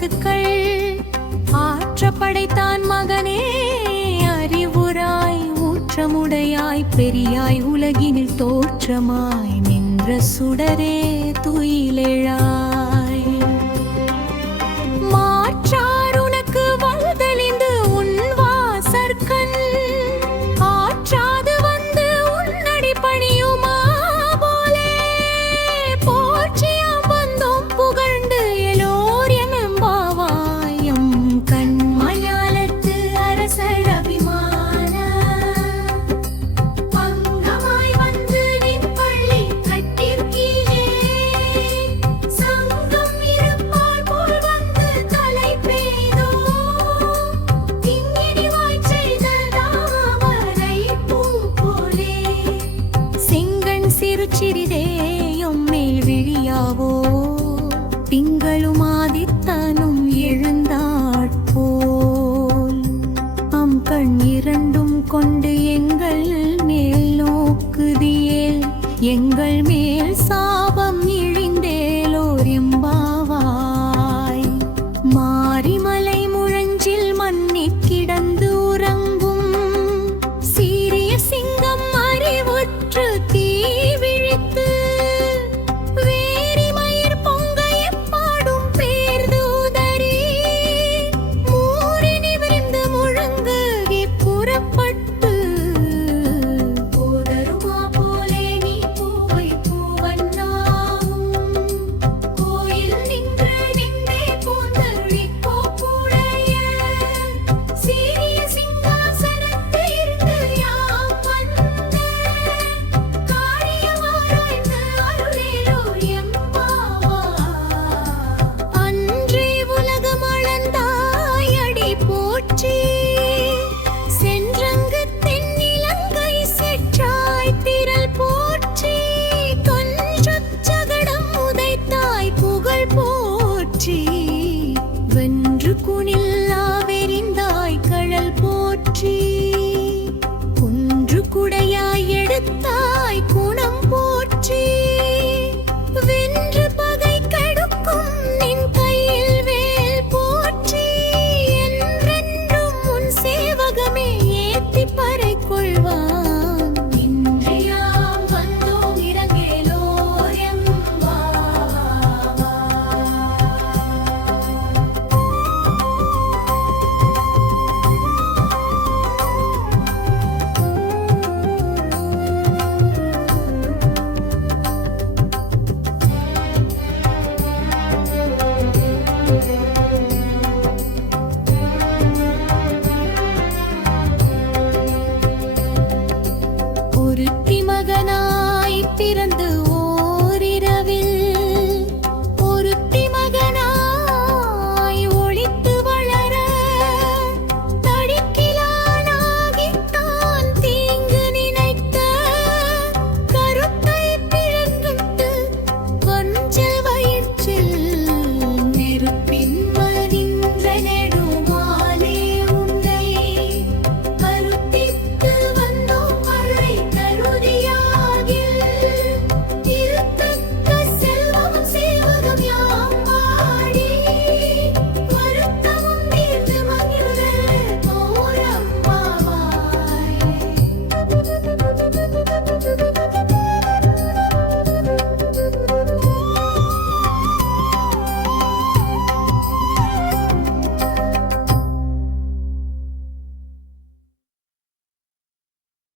பரிசுக்கள் ஆற்ற படைத்தான் மகனே அறிவுராய் ஊற்றமுடையாய் பெரியாய் உலகினில் தோற்றமாய் நின்ற சுடரே துயிலெழாய் மாற்றார் உனக்கு வல்தெளிந்து உன் வாசற்கண் ஆற்றாது வந்து உன்னடி பணியுமா போலே போற்றியாம் வந்தோம் புகழ்ந்து எல்லோர் எம்பாவாயம் கண் மலையாளத்து அரசர் அபிமான பங்கமாய் வந்து நின் பள்ளி கட்டிற்கீழே சங்கம் இருப்பார் போல் வந்து தலை பெய்தோ திங்கினிவாய் செய்த தாமரை பூ போலே செங்கண் சிறுசிறிதேயும் மேல் விழியாவோ திங்களும் ஆதித்தனும் எழுந்தாற்போல் அம் கண் இரண்டும் கொண்டு எங்கள் மேல் நோக்குதியேல் எங்கள்